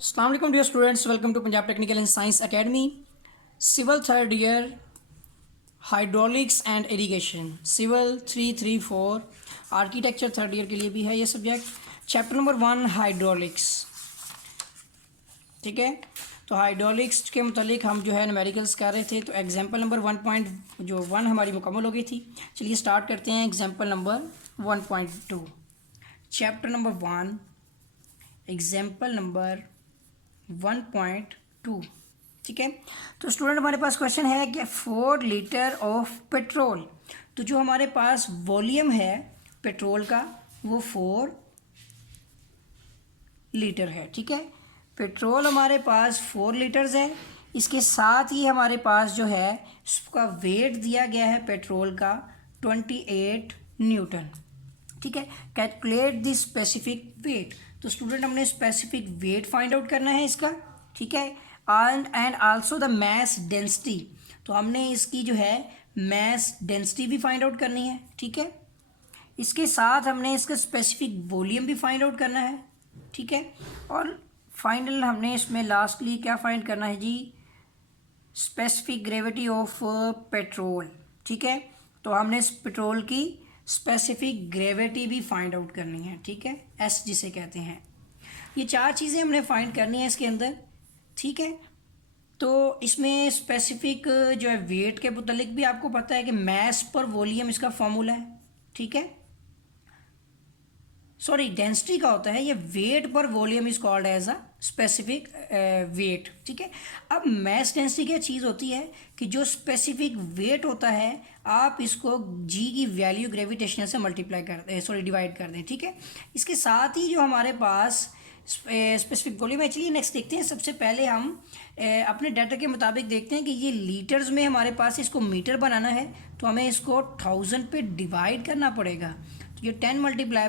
अस्सलाम वालेकुम dear students, welcome to Punjab technical and science academy. Civil third year, hydraulics and irrigation, civil 334, architecture third year के लिए भी है ये सब्जेक्ट। Chapter number 1 hydraulics. ठीक है, तो हाइड्रोलिक्स के मतलब हम जो है न्यूमेरिकल्स कर रहे थे, तो एग्जाम्पल नंबर 1.1 हमारी मुकम्मल हो गई थी। चलिए स्टार्ट करते हैं example number 1.2। Chapter number 1, example number 1.2। ठीक है, तो स्टूडेंट हमारे पास क्वेश्चन है कि 4 लीटर ऑफ पेट्रोल, तो जो हमारे पास वॉल्यूम है पेट्रोल का वो 4 लीटर है। ठीक है, पेट्रोल हमारे पास 4 लीटर्स है। इसके साथ ही हमारे पास जो है उसका वेट दिया गया है पेट्रोल का 28 न्यूटन। ठीक है, कैलकुलेट द स्पेसिफिक वेट, तो स्टूडेंट हमने स्पेसिफिक वेट फाइंड आउट करना है इसका। ठीक है, and also the mass density, तो हमने इसकी जो है मैस डेंसिटी भी फाइंड आउट करनी है। ठीक है, इसके साथ हमने इसका स्पेसिफिक वॉल्यूम भी फाइंड आउट करना है। ठीक है, और फाइनल हमने इसमें लास्टली क्या फाइंड करना है जी, स्पेसिफिक ग्रेविटी ऑफ पेट्रोल। ठीक है, तो हमने इस पेट्रोल की स्पेसिफिक ग्रेविटी भी फाइंड आउट करनी है। ठीक है, एस जिसे कहते हैं। ये 4 चीज़ें हमने फाइंड करनी है इसके अंदर। ठीक है, तो इसमें स्पेसिफिक जो है वेट के मुतालिक भी आपको पता है कि मैस पर वॉल्यूम इसका फॉर्मूला है। ठीक है, सॉरी डेंसिटी का होता है, ये weight per volume is called as a specific weight. ठीक है, अब मैस डेंसिटी क्या चीज़ होती है कि जो स्पेसिफिक वेट होता है आप इसको जी की वैल्यू ग्रेविटेशनल से मल्टीप्लाई कर डिवाइड कर दें। ठीक है, इसके साथ ही जो हमारे पास स्पेसिफिक वॉल्यूम है। चलिए नेक्स्ट देखते हैं। सबसे पहले हम अपने डाटा के मुताबिक देखते हैं कि ये लीटर्स में हमारे पास इसको मीटर बनाना है, तो हमें इसको 1000 पे डिवाइड करना पड़ेगा। ये 4 मल्टीप्लाई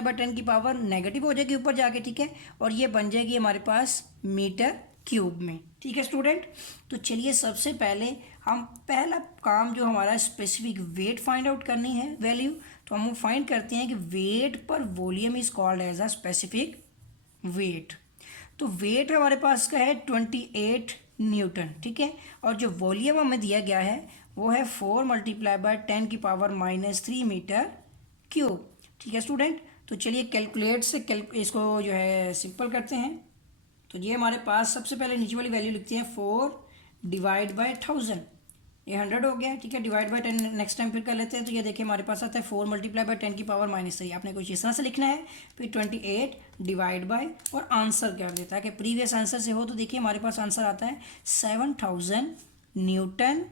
बाय 10 की पावर नेगेटिव हो जाएगी ऊपर जाके। ठीक है, और ये बन जाएगी हमारे पास मीटर क्यूब में। ठीक है स्टूडेंट, तो चलिए सबसे पहले हम पहला काम जो हमारा स्पेसिफिक वेट फाइंड आउट करनी है वैल्यू, तो हम फाइंड करते हैं कि weight per volume is called as a specific weight. तो वेट हमारे पास का है 28 न्यूटन। ठीक है, और जो वॉल्यूम हमें दिया गया है वो है 4 मल्टीप्लाई बाय 10 की पावर -3 मीटर क्यूब। ठीक है स्टूडेंट, तो चलिए कैलकुलेट से इसको जो है सिंपल करते हैं। तो ये हमारे पास सबसे पहले नीचे वाली वैल्यू लिखते हैं 4 डिवाइड बाय 1000, ये 100 हो गया। ठीक है, डिवाइड बाय 10 नेक्स्ट टाइम फिर कर लेते हैं। तो ये देखिए हमारे पास आता है 4 मल्टीप्लाई बाय 10 की पावर -3, आपने कुछ इस तरह से लिखना है, फिर 28 डिवाइड बाय और आंसर कर देता है कि प्रीवियस आंसर से हो। तो देखिए हमारे पास आंसर आता है 7000 न्यूटन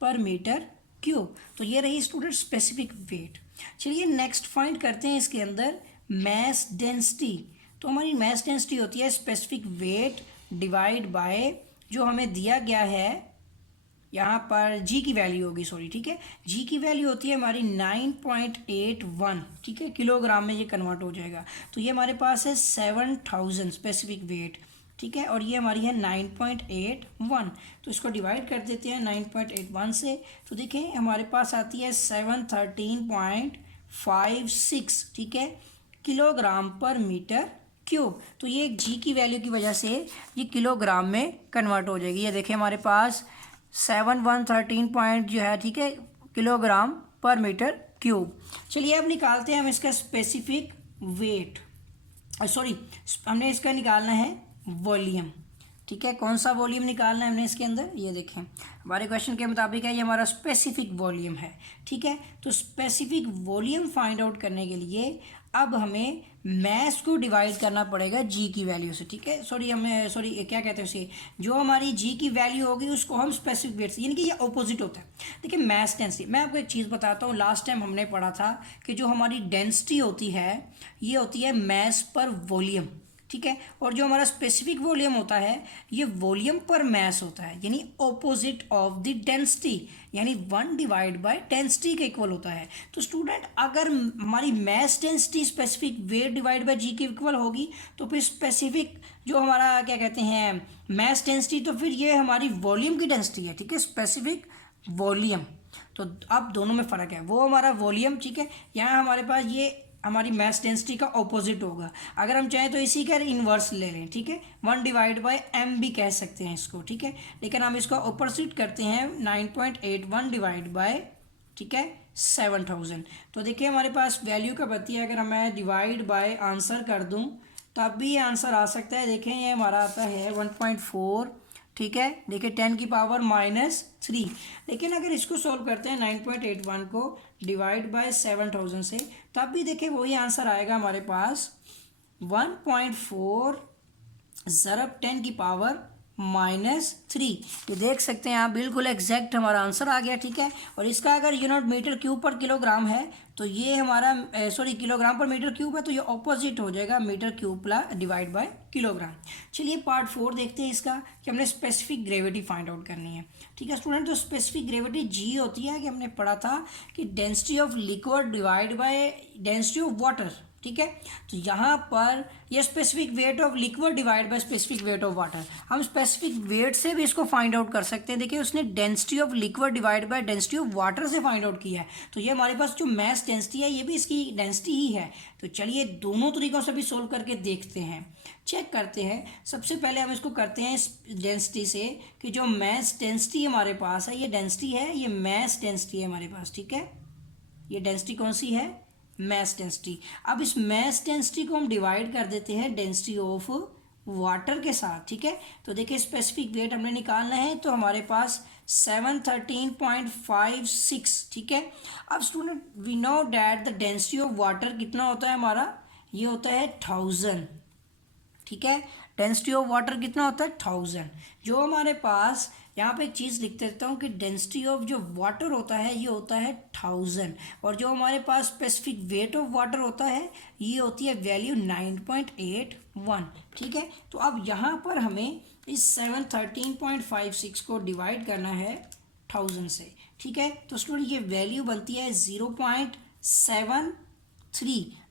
पर मीटर क्यूब। तो ये रही स्टूडेंट स्पेसिफिक वेट। चलिए नेक्स्ट फाइंड करते हैं इसके अंदर मैस डेंसिटी। तो हमारी मैस डेंसिटी होती है स्पेसिफिक वेट डिवाइड बाय जो हमें दिया गया है यहाँ पर जी की वैल्यू होगी, सॉरी। ठीक है, जी की वैल्यू होती है हमारी 9.81। ठीक है, किलोग्राम में ये कन्वर्ट हो जाएगा। तो ये हमारे पास है 7000 स्पेसिफिक वेट। ठीक है, और ये हमारी है 9.81, तो इसको डिवाइड कर देते हैं 9.81 से। तो देखें हमारे पास आती है 713.56। ठीक है, किलोग्राम पर मीटर क्यूब। तो ये जी की वैल्यू की वजह से ये किलोग्राम में कन्वर्ट हो जाएगी। ये देखें हमारे पास 7113 पॉइंट जो है, ठीक है, किलोग्राम पर मीटर क्यूब। चलिए अब निकालते हैं हम इसका स्पेसिफिक वेट, सॉरी हमने इसका निकालना है वॉल्यूम। ठीक है, कौन सा वॉल्यूम निकालना है हमने इसके अंदर, ये देखें हमारे क्वेश्चन के मुताबिक है ये हमारा स्पेसिफिक वॉल्यूम है। ठीक है, तो स्पेसिफिक वॉल्यूम फाइंड आउट करने के लिए अब हमें मैस को डिवाइड करना पड़ेगा जी की वैल्यू से। ठीक है, सॉरी क्या कहते हैं उसे, जो हमारी जी की वैल्यू होगी उसको हम स्पेसिफिक वेट से, यानी कि ये ऑपोजिट होता है। देखिए मैस डेंसिटी, मैं आपको एक चीज़ बताता हूँ, लास्ट टाइम हमने पढ़ा था कि जो हमारी डेंसिटी होती है ये होती है मैस पर वॉल्यूम। ठीक है, और जो हमारा स्पेसिफिक वॉल्यूम होता है ये वॉल्यूम पर मैस होता है, यानी ऑपोजिट ऑफ द डेंसिटी, यानी 1 डिवाइड बाय डेंसिटी के इक्वल होता है। तो स्टूडेंट अगर हमारी mass density specific weight divide by g के इक्वल होगी तो फिर स्पेसिफिक जो हमारा क्या कहते हैं मैस डेंसिटी, तो फिर ये हमारी वॉल्यूम की डेंसिटी है। ठीक है, स्पेसिफिक वॉल्यूम, तो अब दोनों में फ़र्क है, वो हमारा वॉल्यूम। ठीक है, यहाँ हमारे पास ये हमारी मास डेंसिटी का ऑपोजिट होगा। अगर हम चाहें तो इसी का इन्वर्स ले लें, ठीक है, 1/m भी कह सकते हैं इसको, ठीक है, लेकिन हम इसको ऑपोजिट करते हैं 9.81 डिवाइड बाय, ठीक है, 7000। तो देखिए हमारे पास वैल्यू कब आती है, अगर मैं डिवाइड बाय आंसर कर दूं तब भी ये आंसर आ सकता है। देखें ये हमारा आता है 1.4, ठीक है, देखिए 10 की पावर -3। लेकिन अगर इसको सॉल्व करते हैं 9.81 को डिवाइड बाय 7000 से, तब भी देखिए वही आंसर आएगा हमारे पास 1.4 ज़रब 10 की पावर -3। ये देख सकते हैं आप, बिल्कुल एग्जैक्ट हमारा आंसर आ गया, ठीक है। और इसका अगर यूनिट मीटर क्यूब पर किलोग्राम है तो ये हमारा किलोग्राम पर मीटर क्यूब है, तो ये ऑपोजिट हो जाएगा metre cube plus divide by kilogram. चलिए पार्ट 4 देखते हैं इसका, कि हमने स्पेसिफिक ग्रेविटी फाइंड आउट करनी है, ठीक है स्टूडेंट। तो स्पेसिफिक ग्रेविटी जी होती है, कि हमने पढ़ा था कि density of liquid divide by density of water, ठीक है। तो यहाँ पर ये specific weight of liquid divide by specific weight of water, हम स्पेसिफिक वेट से भी इसको फाइंड आउट कर सकते हैं। देखिए उसने density of liquid divide by density of water से फाइंड आउट किया है, तो ये हमारे पास जो मास डेंसिटी है ये भी इसकी डेंसिटी ही है। तो चलिए दोनों तरीक़ों से भी सोल्व करके देखते हैं, चेक करते हैं। सबसे पहले हम इसको करते हैं इस डेंसिटी से, कि जो मास डेंसिटी हमारे पास है, ये डेंसिटी है, ये मास डेंसिटी है हमारे पास, ठीक है। ये डेंसिटी कौन सी है, मास डेंसिटी। अब इस मास डेंसिटी को हम डिवाइड कर देते हैं डेंसिटी ऑफ वाटर के साथ, ठीक है। तो देखिए स्पेसिफिक वेट हमने निकालना है, तो हमारे पास 713.56, ठीक है। अब student we know that the density of water कितना होता है हमारा, ये होता है 1000, ठीक है। डेंसिटी ऑफ वाटर कितना होता है 1000। जो हमारे पास यहाँ पे एक चीज़ लिख देता हूँ कि डेंसिटी ऑफ जो वाटर होता है ये होता है 1000, और जो हमारे पास स्पेसिफिक वेट ऑफ वाटर होता है ये होती है वैल्यू 9.81, ठीक है। तो अब यहाँ पर हमें इस 713.56 को डिवाइड करना है 1000 से, ठीक है। तो स्टूडेंट ये वैल्यू बनती है 0.73।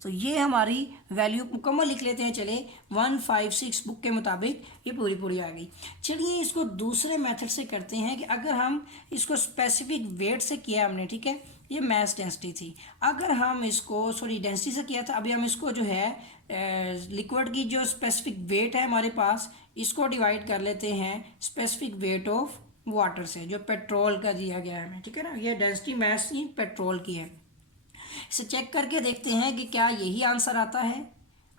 तो ये हमारी वैल्यू मुकम्मल लिख लेते हैं, चले 156 बुक के मुताबिक ये पूरी आ गई। चलिए इसको दूसरे मेथड से करते हैं, कि अगर हम इसको स्पेसिफिक वेट से किया हमने, ठीक है, ये मास डेंसिटी थी, अगर हम इसको डेंसिटी से किया था, अभी हम इसको जो है लिक्विड की जो स्पेसिफिक वेट है हमारे पास, इसको डिवाइड कर लेते हैं स्पेसिफिक वेट ऑफ वाटर से, जो पेट्रोल का दिया गया है हमें, ठीक है ना। ये डेंसिटी मास ही पेट्रोल की है। इसे चेक करके देखते हैं कि क्या यही आंसर आता है।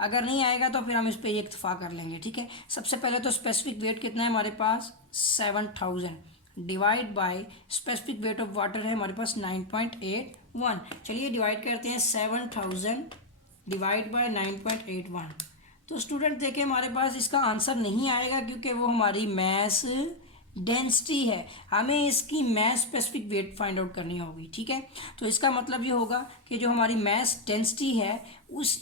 अगर नहीं आएगा तो फिर हम इस पर एक इत्तफाक कर लेंगे, ठीक है। सबसे पहले तो स्पेसिफिक वेट कितना है हमारे पास 7000 divide by specific weight of water है हमारे पास 9.81। चलिए डिवाइड करते हैं 7000 डिवाइड बाय 9.81। तो स्टूडेंट देखें हमारे पास इसका आंसर नहीं आएगा, क्योंकि वो हमारी मास डेंसिटी है, हमें इसकी मास स्पेसिफिक वेट फाइंड आउट करनी होगी, ठीक है। तो इसका मतलब ये होगा कि जो हमारी मास डेंसिटी है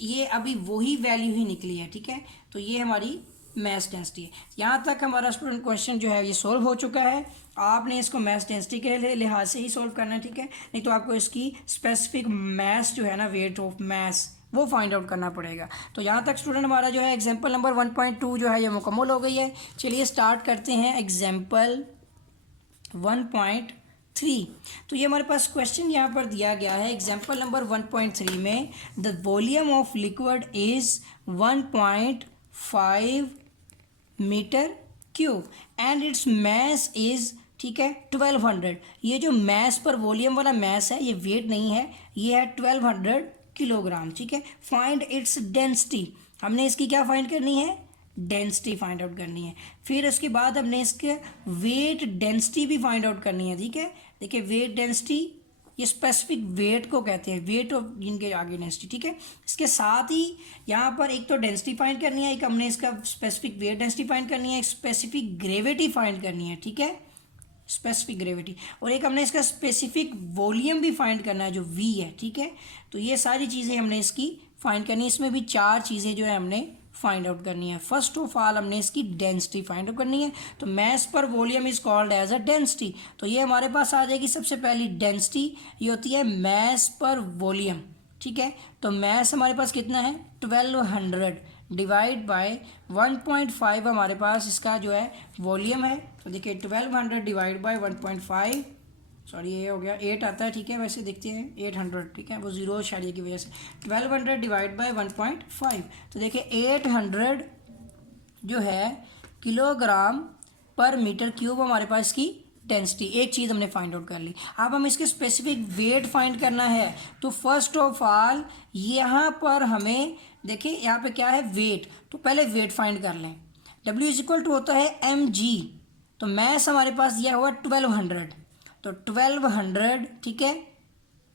ये अभी वही वैल्यू ही निकली है, ठीक है। तो ये हमारी मास डेंसिटी है। यहाँ तक हमारा स्टूडेंट क्वेश्चन जो है ये सॉल्व हो चुका है। आपने इसको मास डेंसिटी के लिहाज से ही सॉल्व करना है, ठीक है, नहीं तो आपको इसकी स्पेसिफिक मास जो है ना, वेट ऑफ मास, वो फाइंड आउट करना पड़ेगा। तो यहाँ तक स्टूडेंट हमारा जो है एग्जाम्पल नंबर 1.2 जो है ये मुकम्मल हो गई है। चलिए स्टार्ट करते हैं एग्जाम्पल 1.3। तो ये हमारे पास क्वेश्चन यहाँ पर दिया गया है एग्जाम्पल नंबर 1.3 में, the volume of liquid is 1.5 metre cube and its mass is, ठीक है, 1200। ये जो मास पर वॉल्यूम वाला मास है ये वेट नहीं है, ये है 1200 किलोग्राम, ठीक है। फाइंड इट्स डेंसिटी, हमने इसकी क्या फाइंड करनी है, डेंसिटी फाइंड आउट करनी है। फिर उसके बाद हमने इसके वेट डेंसिटी भी फाइंड आउट करनी है, ठीक है। देखिए वेट डेंसिटी ये स्पेसिफिक वेट को कहते हैं, वेट ऑफ जिनके आगे डेंसिटी, ठीक है। इसके साथ ही यहाँ पर एक तो डेंसिटी फाइंड करनी है, एक हमने इसका स्पेसिफिक वेट डेंसिटी फाइंड करनी है, एक स्पेसिफिक ग्रेविटी फाइंड करनी है, ठीक है, स्पेसिफिक ग्रेविटी, और एक हमने इसका स्पेसिफिक वॉल्यूम भी फाइंड करना है जो वी है, ठीक है। तो ये सारी चीज़ें हमने इसकी फाइंड करनी है। इसमें भी 4 चीज़ें जो है हमने फाइंड आउट करनी है। फर्स्ट ऑफ ऑल हमने इसकी डेंसिटी फाइंड आउट करनी है। तो mass per volume is called as a density, तो ये हमारे पास आ जाएगी सबसे पहली डेंसिटी, ये होती है मास पर वॉल्यूम, ठीक है। तो मास हमारे पास कितना है 1200 डिवाइड बाय 1.5 हमारे पास इसका जो है वॉल्यूम है। तो देखिए 1200 डिवाइड बाय 1.5 सॉरी ये हो गया 8 आता है, ठीक है, वैसे देखते हैं 800, ठीक है, वो जीरो शारिया की वजह से 1200 डिवाइड बाय 1.5। तो देखिए 800 जो है किलोग्राम पर मीटर क्यूब हमारे पास की डेंसिटी, एक चीज़ हमने फाइंड आउट कर ली। अब हम इसके स्पेसिफिक वेट फाइंड करना है। तो फर्स्ट ऑफ ऑल यहाँ पर हमें देखिए यहाँ पे क्या है वेट, तो पहले वेट फाइंड कर लें। W इज इक्वल टू होता है mg, तो मैस हमारे पास दिया हुआ 1200, तो 1200 ठीक है,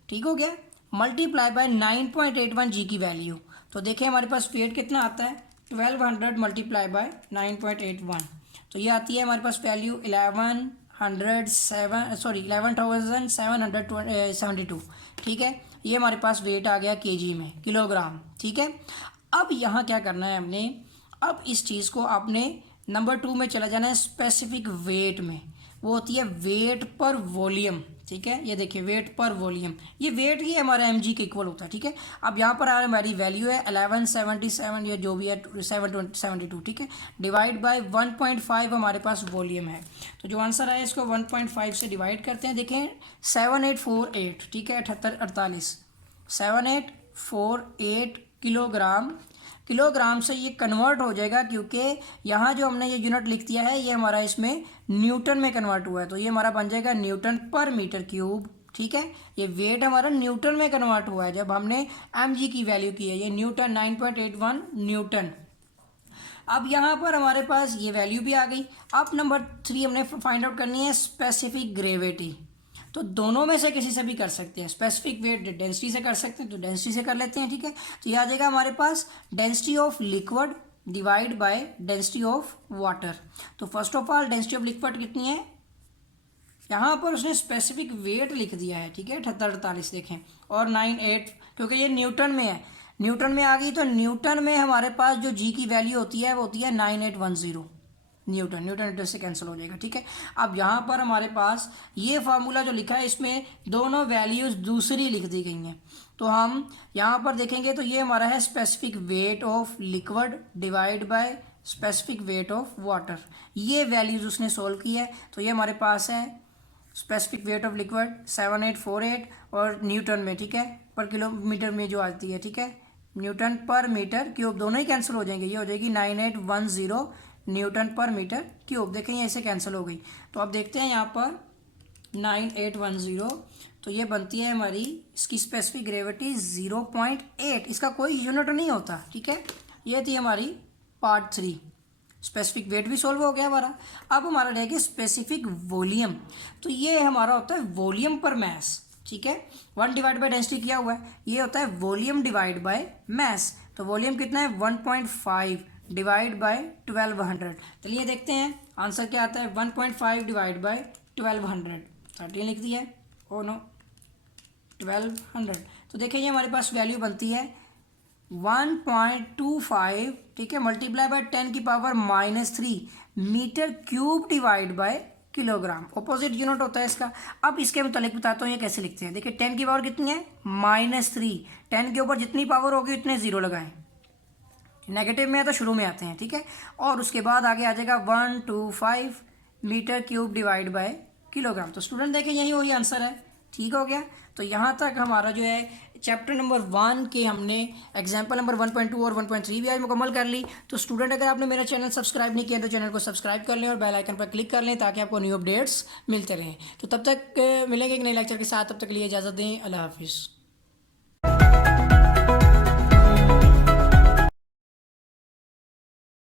ठीक हो गया, मल्टीप्लाई बाय 9.81 जी की वैल्यू। तो देखिए हमारे पास वेट कितना आता है 1200 मल्टीप्लाई बाय 9.81, तो ये आती है हमारे पास वैल्यू 11,772, ठीक है। ये हमारे पास वेट आ गया केजी में, किलोग्राम, ठीक है। अब यहाँ क्या करना है हमने, अब इस चीज़ को आपने नंबर 2 में चला जाना है स्पेसिफिक वेट में, वो होती है वेट पर वॉल्यूम, ठीक है। ये देखिए वेट पर वॉल्यूम, ये वेट ही हमारा mg के इक्वल होता है, ठीक है। अब यहाँ पर हमारी वैल्यू है 1177 या जो भी है 772, ठीक है, डिवाइड बाय 1.5 हमारे पास वॉल्यूम है। तो जो आंसर आया इसको 1.5 से डिवाइड करते हैं, देखें 7848, ठीक है, 7848, 7848 किलोग्राम से ये कन्वर्ट हो जाएगा, क्योंकि यहाँ जो हमने ये यूनिट लिख दिया है ये हमारा इसमें न्यूटन में कन्वर्ट हुआ है, तो ये हमारा बन जाएगा न्यूटन पर मीटर क्यूब, ठीक है। ये वेट हमारा न्यूटन में कन्वर्ट हुआ है जब हमने mg की वैल्यू की है, ये न्यूटन 9.81 न्यूटन। अब यहाँ पर हमारे पास ये वैल्यू भी आ गई। अब नंबर 3 हमने फाइंड आउट करनी है स्पेसिफिक ग्रेविटी, तो दोनों में से किसी से भी कर सकते हैं। स्पेसिफिक वेट डेंसिटी से कर सकते हैं, तो डेंसिटी से कर लेते हैं, ठीक है। तो ये आ जाएगा हमारे पास density of liquid divide by density of water. तो first of all density of liquid कितनी है, यहाँ पर उसने स्पेसिफिक वेट लिख दिया है, ठीक है, 7848 देखें, और 98, क्योंकि ये न्यूटन में है, न्यूटन में आ गई, तो न्यूटन में हमारे पास जो जी की वैल्यू होती है वो होती है 9810 न्यूटन, न्यूटन से कैंसिल हो जाएगा, ठीक है। अब यहाँ पर हमारे पास ये फार्मूला जो लिखा है इसमें दोनों वैल्यूज़ दूसरी लिख दी गई हैं, तो हम यहाँ पर देखेंगे तो ये हमारा है specific weight of liquid divide by specific weight of water, ये वैल्यूज़ उसने सोल्व की है। तो ये हमारे पास है स्पेसिफिक वेट ऑफ लिक्विड 7848 और न्यूटन में, ठीक है, पर किलोमीटर में जो आती है, ठीक है, न्यूटन पर मीटर क्यूब, दोनों ही कैंसिल हो जाएंगे, ये हो जाएगी 9810 न्यूटन पर मीटर क्यूब। देखें ये ऐसे कैंसिल हो गई। तो अब देखते हैं यहाँ पर 9810, तो ये बनती है हमारी इसकी स्पेसिफिक ग्रेविटी 0.8, इसका कोई यूनिट नहीं होता, ठीक है। ये थी हमारी पार्ट 3, स्पेसिफिक वेट भी सोल्व हो गया हमारा। अब हमारा रहेगा स्पेसिफिक वॉल्यूम, तो ये हमारा होता है वॉल्यूम पर मैस, ठीक है, 1 डिवाइड बाय डेंसिटी किया हुआ है, ये होता है वॉल्यूम डिवाइड बाय मैस। तो वॉल्यूम कितना है 1.5 डिवाइड बाय 1200। चलिए देखते हैं आंसर क्या आता है, 1.5 डिवाइड बाय 1200, 13 लिख दिया है, ओ नो 1200। तो देखिए ये हमारे पास वैल्यू बनती है 1.25, ठीक है, मल्टीप्लाई बाय 10 की power -3 metre cube divide by kilogram, opposite unit होता है इसका। अब इसके मुतालिक बताता हूँ ये कैसे लिखते हैं। देखिए 10 की पावर कितनी है -3, 10 के ऊपर जितनी पावर होगी उतने ज़ीरो लगाएं, नेगेटिव में है तो शुरू में आते हैं, ठीक है, और उसके बाद आगे आ जाएगा 125 metre cube divide by kilogram. तो स्टूडेंट देखें यही वही आंसर है, ठीक हो गया। तो यहाँ तक हमारा जो है चैप्टर नंबर 1 के हमने एग्जाम्पल नंबर 1.2 और 1.3 भी आज मुकम्मल कर ली। तो स्टूडेंट अगर आपने मेरा चैनल सब्सक्राइब नहीं किया तो चैनल को सब्सक्राइब कर लें और बेल आइकन पर क्लिक कर लें ताकि आपको न्यू अपडेट्स मिलते रहें। तो तब तक मिलेंगे एक नए लेक्चर के साथ, तब तक के लिए इजाज़त दें, अल्लाह हाफिज़।